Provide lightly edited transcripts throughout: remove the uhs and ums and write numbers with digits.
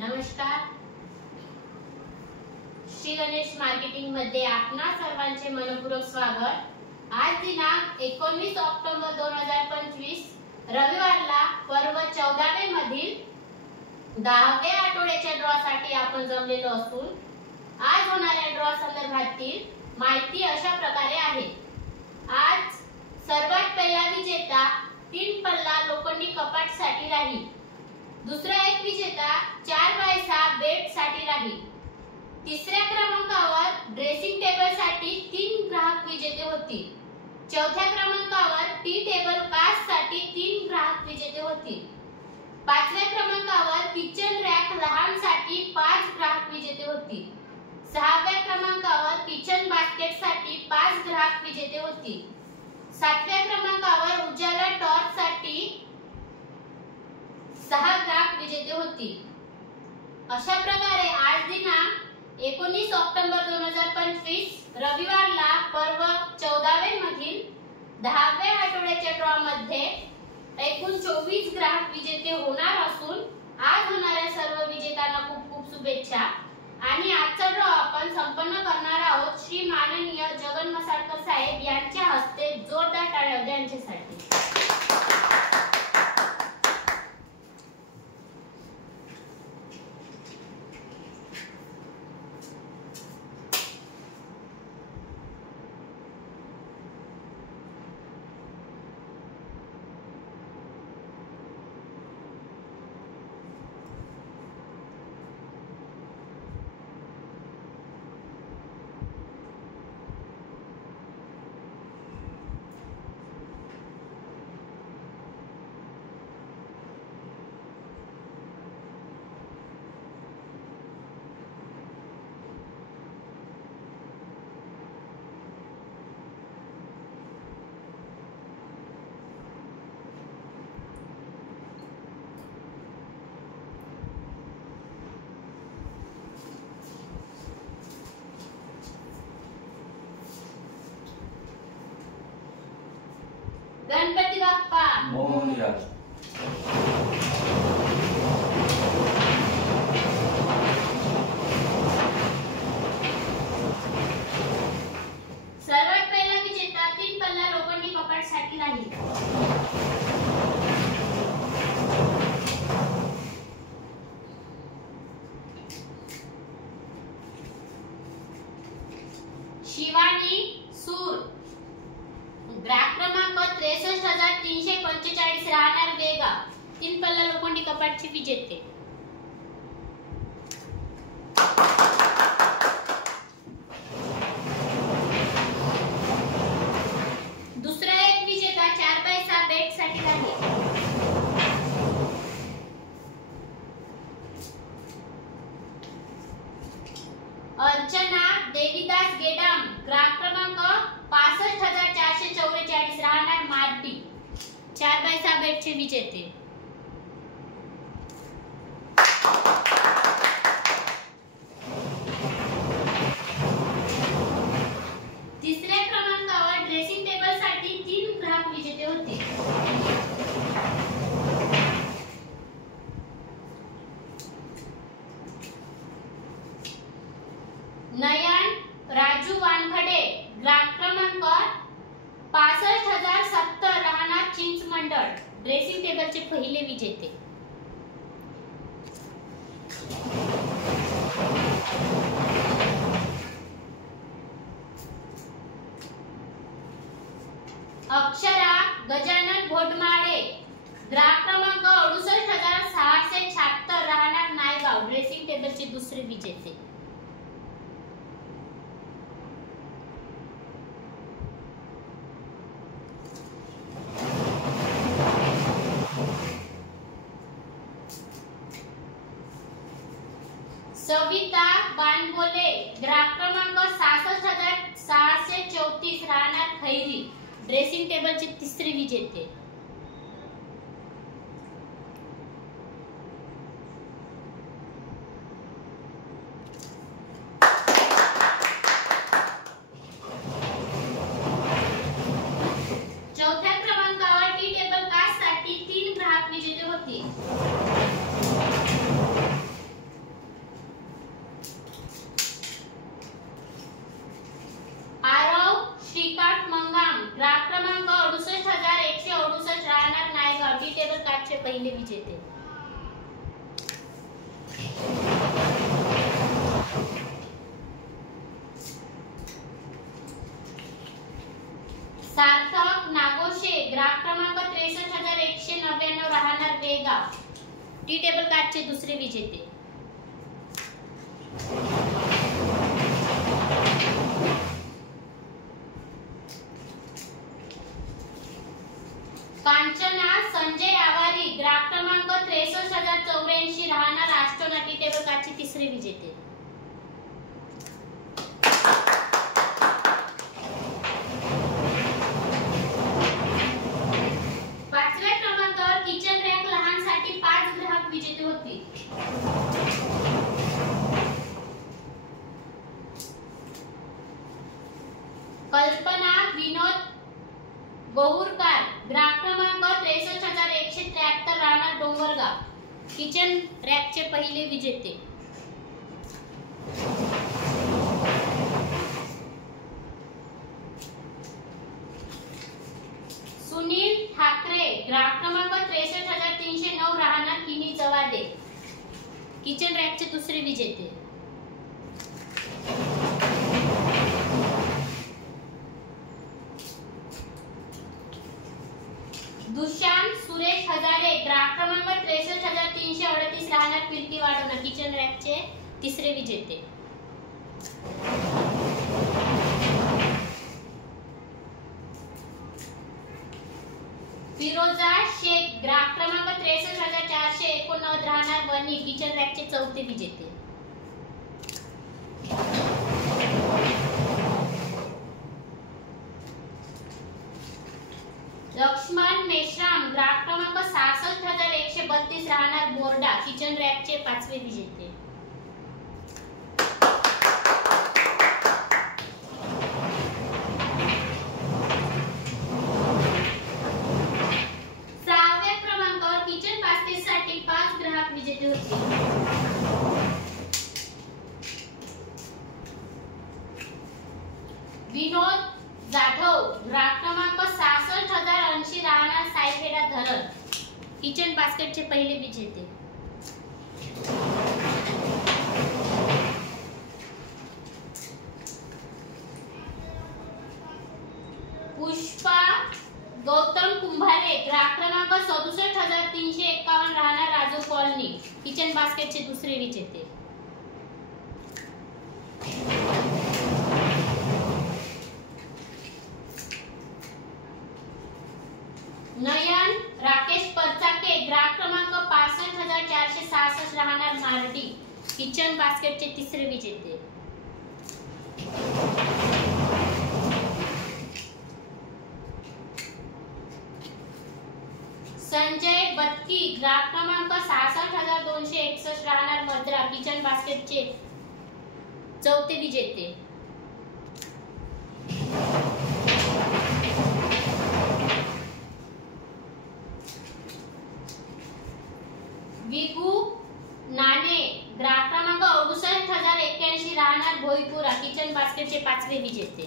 नमस्कार. श्री गणेश मार्केटिंग मध्ये आपणा सर्वांचे मनपूर्वक स्वागत. आज दिनांक 19 ऑक्टोबर 2025 रविवारला पर्व 14वे मधील 10व्या आठवड्याच्या ड्रॉ साठी आपण जमलेलो असून आज होणाऱ्या ड्रॉ संदर्भातील माहिती अशा प्रकारे आहे. आज सर्वात पहिला विजेता 3 पल्ला लोखंडी कपाट साठी राहील. दुसरा एक विजेता 4x6 बेड साठी राहील. तिसऱ्या क्रमांकावर ड्रेसिंग टेबल साठी 3 ग्राहक विजेते होतील. चौथ्या क्रमांकावर टी टेबल कास्ट साठी 3 ग्राहक विजेते होतील. पाचव्या क्रमांकावर किचन रॅक लहान साठी 5 ग्राहक विजेते होतील. सहाव्या क्रमांकावर किचन बास्केट साठी 5 ग्राहक विजेते होतील. सातव्या क्रमांकावर उजाला टॉर्च साठी 6 ग्राहक विजेते होतील. अशा प्रकारे आज दिनांक 19 ऑक्टोबर 2025 रविवारला पर्व 14वे मधील 10व्या आठवड्याच्या ड्रॉ मध्ये एकूण 24 ग्राहक विजेते होणार असून आज होणाऱ्या सर्व विजेत्यांना खूप खूप शुभेच्छा. आणि आजचा ड्रॉ आपण संपन्न करणार आहोत श्री माननीय जगन मसाळकर साहेब यांच्या हस्ते. जोरदार टाळ्या द्या यांच्यासाठी. गणपती बाप्पा मोरया. सर्वात पहिला विजेता 3 पल्ला लोखंडी कपाट साठी राहील. शिवानी सूर, ग्राहक क्रमांक 63,345 राहणार बेळगाव, 3 पल्ला लोखंडी कपाटचे विजेते. दुसरा एक विजेता 4x6 बेड साठी राहील. अर्चना देवीदास गेडाम, ग्राहक क्रमांक 65,444 राहणार मार्टी, 4x6 बेडचे विजेते. तिसऱ्या क्रमांकावर ड्रेसिंग टेबल साठी 3 ग्राहक विजेते होते. नयन राजू वानखडे, ग्राहक क्रमांक 65,070 राहणार चिंचमंडळ, ड्रेसिंग टेबलचे पहिले विजेते. अक्षरा गजानन घोटमाळे, ग्राहक क्रमांक 68,676 राहणार नायगाव, ड्रेसिंग टेबलचे दुसरे विजेते. सविता बानबोले, ग्राहक क्रमांक 66,634 राहणार खैरी, ड्रेसिंग टेबलचे तिसरे विजेते. चौथ्या क्रमांकावर टी टेबल कास्ट साठी 3 ग्राहक विजेते होते. पहिले विजेते. सार्थक नागोशे ग्राहक क्रमांक 63199 राहणार बेळगाव, टी टेबल कार्डचे दुसरे विजेते. कांचना संजय आवारी ग्राहक क्रमांक 63084 राहणार आष्टोना, टी टेबल कार्डचे तिसरे विजेते. पाचव्या क्रमांकावर किचन रॅक लहानसाठी 5 ग्राहक विजेते होते. कल्पना विनोद गोहुरकर ग्राहक क्रमांक 63173 राहणार डोंगरगाव, किचन रॅकचे पहिले विजेते. सुनील ठाकरे ग्राहक क्रमांक 63309 राहणार किनी जवादे, किचन रॅकचे दुसरे विजेते. दुशांत सुरेश हजारे ग्राहक क्रमांक 63338 राहणार पिलकी वाढवणा, किचन रॅकचे तिसरे विजेते. फिरोजा शेख ग्राहक क्रमांक 63489 राहणार वणी, किचन रॅकचे चौथे विजेते. लक्ष्मण मेश्राम ग्राहक क्रमांक 66132 राहणार बोर्डा, किचन रॅकचे पाचवे विजेते. सहाव्या क्रमांकावर किचन बास्केटसाठी 5 ग्राहक विजेते होते. विनोद जाधव ग्राहक क्रमांक 66080 राहणार सायखेडा धरण, किचन बास्केटचे पहिले विजेते. पुष्पा गौतम कुंभारे ग्राहक क्रमांक 67351 राहणार राजू कॉलनी, किचन बास्केटचे दुसरे विजेते. नयन राकेश परचाके ग्राहक क्रमांक 65466 राहणार मार्डी, किचन बास्केटचे तिसरे विजेते. संजय बत्की ग्राहक क्रमांक 66261 राहणार मद्रा, किचन बास्केटचे चौथे विजेते. विगू नाने ग्राहक क्रमांक 69081 राहणार भोईपुरा, किचन बास्केटचे पाचवे विजेते.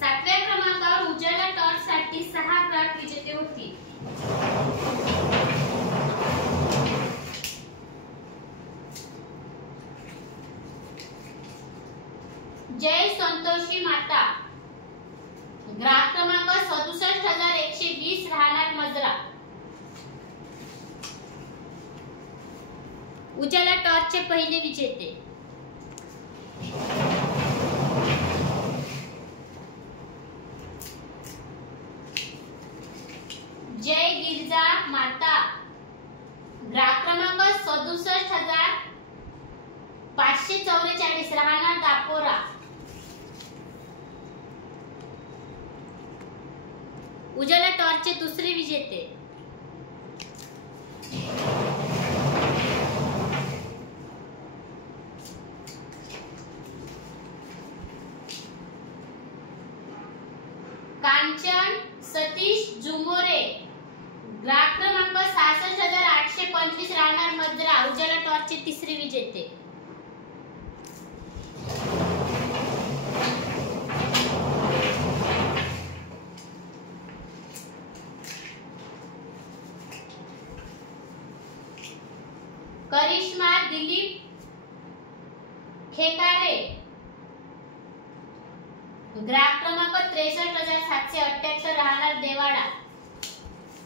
सातव्या क्रमांकावर उजाला टॉर्च साठी 6 ग्राहक विजेते होती. जय संतोषी माता ग्राहक क्रमांक 67120 राहणार मजरा, उजाला टॉर्चचे पहिले विजेते. जय गिरजा माता ग्राहक क्रमांक 67544 राहणार दापोरा, उजाला टॉर्चचे दुसरे विजेते. कांचन सतीश जुमोरे ग्राहक क्रमांक 66825 राहणार मद्रा, उजाला टॉर्चचे तिसरे विजेते. दिलीप खेकारे, ग्राहक क्रमांक 63,778 राहणार देवाडा,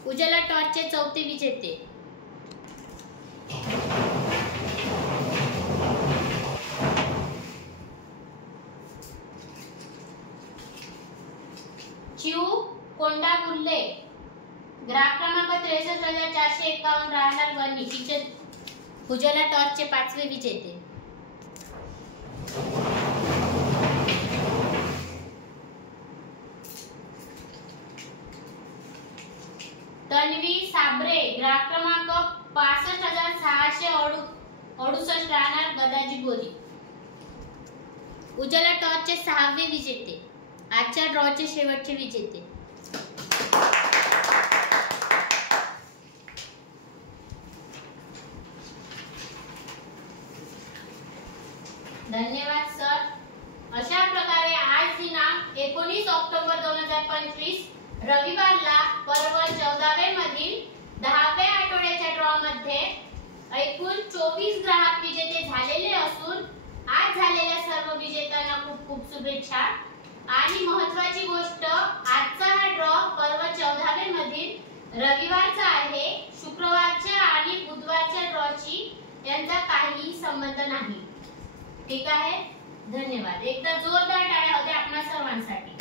उजाला टॉर्चचे 4थे विजेते. चिऊ कोंडागुल्ले, ग्राहक क्रमांक 63,451 राहणार वणी, उजाला टॉर्चचे 5वे विजेते. तन्वी साबरे, ग्राहक क्रमांक 65,668 राहणार गदाजी बोरी, उजाला टॉर्चचे 6वे विजेते. आजच्या ड्रॉचे शेवटचे विजेते. धन्यवाद सर. अशा प्रकारे आज दिनांक 19 ऑक्टोबर 2025 रविवारला पर्व 14वे मधील 10व्या आठवड्याच्या ड्रॉ मध्ये एकूण 24 ग्राहक विजेते झालेले असून आज झालेल्या सर्व विजेत्यांना खूप खूप शुभेच्छा. आणि महत्त्वाची गोष्ट, आजचा हा ड्रॉ पर्व 14वे मधील रविवारचा आहे. शुक्रवारच्या आणि बुधवारच्या ड्रॉची यांचा काहीही संबंध नाही. ठीक आहे. धन्यवाद. एकदा जोरदार टाळ्या होत्या आपणा सर्वांसाठी.